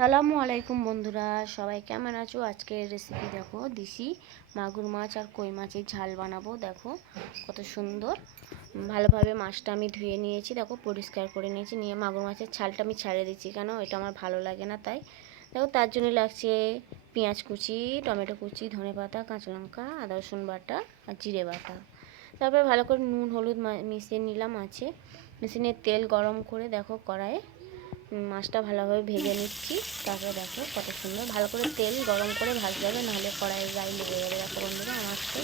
সালামু আলাইকুম বন্ধুরা, সবাই কেমন আছো? আজকের রেসিপি দেখো, দেশি মাগুর মাছ আর কই মাছের ঝাল বানাবো। দেখো কত সুন্দর। ভালোভাবে মাছটা আমি ধুয়ে নিয়েছি, দেখো পরিষ্কার করে নিয়েছি। নিয়ে মাগুর মাছের ছালটা আমি ছাড়িয়ে দিচ্ছি, কেন এটা আমার ভালো লাগে না তাই। দেখো তার জন্য লাগছে পেঁয়াজ কুচি, টমেটো কুচি, ধনেপাতা, কাঁচা লঙ্কা, আদা রসুন বাটা আর জিরে বাটা। তারপরে ভালো করে নুন হলুদ মিশিয়ে নিলাম। মেশিনে তেল গরম করে দেখো কড়াইয়ে মাছটা ভালোভাবে ভেজে নিচ্ছি। তারপরে দেখো কত সুন্দর, ভালো করে তেল গরম করে ভাজতে হবে, নাহলে কড়াইয়ের গায়ে লেগে যাবে। দেখো বন্ধুরা, আমার তো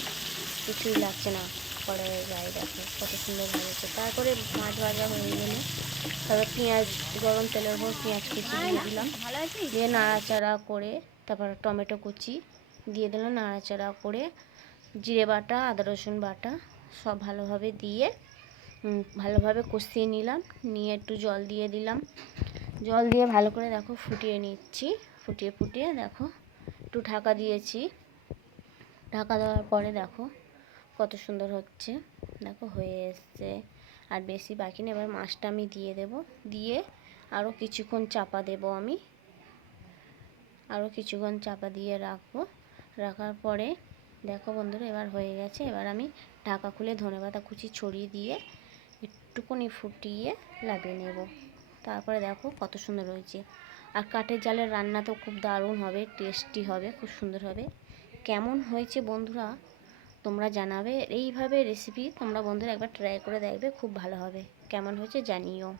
কিছুই লাগছে না কড়াইয়ের গায়ে। দেখো কত সুন্দর ভাজছে। তারপরে মাছ ভাজা হয়ে গেলে তারপর পেঁয়াজ, গরম তেলের উপর পেঁয়াজ কুচি দিয়ে দিলাম, দিয়ে নাড়াচাড়া করে তারপর টমেটো কুচি দিয়ে দিলাম, নাড়াচাড়া করে জিরে বাটা, আদা রসুন বাটা সব ভালোভাবে দিয়ে ভালোভাবে কষিয়ে নিলাম। নিয়ে একটু জল দিয়ে দিলাম। জল দিয়ে ভালো করে দেখো ফুটিয়ে নিচ্ছি। ফুটিয়ে দেখো একটু ঢাকা দিয়েছি। ঢাকা দেওয়ার পরে দেখো কত সুন্দর হচ্ছে। দেখো হয়ে এসছে, আর বেশি বাকি নেই। এবার মাছটা আমি দিয়ে দেব, দিয়ে আরও কিছুক্ষণ চাপা দেব। আমি আরও কিছুক্ষণ চাপা দিয়ে রাখবো। রাখার পরে দেখো বন্ধুরা, এবার হয়ে গেছে। এবার আমি ঢাকা খুলে ধনেপাতা কুচি ছড়িয়ে দিয়ে একটুখানি ফুটিয়ে নামিয়ে নেব। তারপরে দেখো কত সুন্দর হয়েছে। আর কাঠের জালের রান্না তো খুব দারুণ হবে, টেস্টি হবে, খুব সুন্দর হবে। কেমন হয়েছে বন্ধুরা তোমরা জানাবে। এইভাবে রেসিপি তোমরা বন্ধুরা একবার ট্রাই করে দেখবে, খুব ভালো হবে। কেমন হয়েছে জানিও।